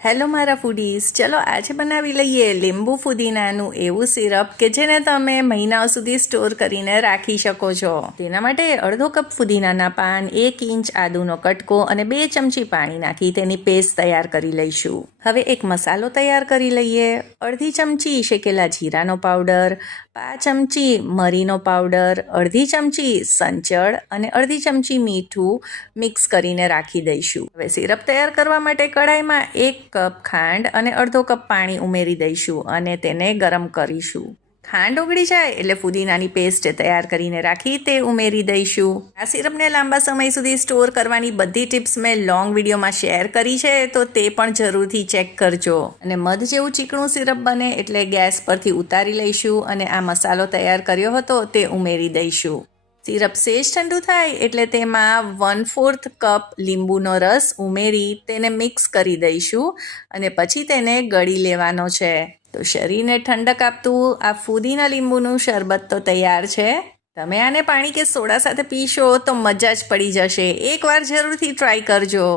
Hello મારા foodies, ચલો આજે બનાવી લઈએ લીંબુ ફુદીનાનું એવું સિરપ કે જેને તમે મહિનાઓ સુધી સ્ટોર કરીને રાખી શકો છો. તેના માટે અડધો કપ ફુદીનાના પાન, 1 ઇંચ આદુનો કટકો અને 2 ચમચી પાણી નાખી તેની પેસ્ટ તૈયાર કરી લઈશું. હવે એક મસાલો તૈયાર કરી લઈએ. અડધી ચમચી શેકેલા જીરાનો પાવડર, 5 ચમચી મરીનો પાવડર, અડધી ચમચી સંચળ અને અડધી ચમચી મીઠું મિક્સ કરીને રાખી દઈશું. હવે સિરપ તૈયાર કરવા માટે કઢાઈમાં 1 કપ ખાંડ અને અડધો કપ પાણી ઉમેરી દઈશું અને તેને ગરમ કરીશું. ખાંડ ઓગળી જાય એટલે ફુદીનાની પેસ્ટ તૈયાર કરીને રાખી તે ઉમેરી દઈશું. આ સિરપને લાંબા સમય સુધી સ્ટોર કરવાની બધી ટિપ્સ મેં લોંગ વિડીયોમાં શેર કરી છે, તો તે પણ જરૂરથી ચેક કરજો. અને મધ જેવું ચીકણું સિરપ બને એટલે ગેસ પરથી ઉતારી લઈશું અને આ મસાલો તૈયાર કર્યો હતો તે ઉમેરી દઈશું. સિરપ સેજ ઠંડુ થાય એટલે તેમાં 1/4 કપ લીંબુનો રસ ઉમેરી તેને મિક્સ કરી દઈશું અને પછી તેને ગળી લેવાનો છે. તો શરીરને ઠંડક આપતું આ ફુદીના લીંબુનું શરબત તો તૈયાર છે. તમે આને પાણી કે સોડા સાથે પીશો તો મજા જ પડી જશે. એકવાર જરૂરથી ટ્રાય કરજો.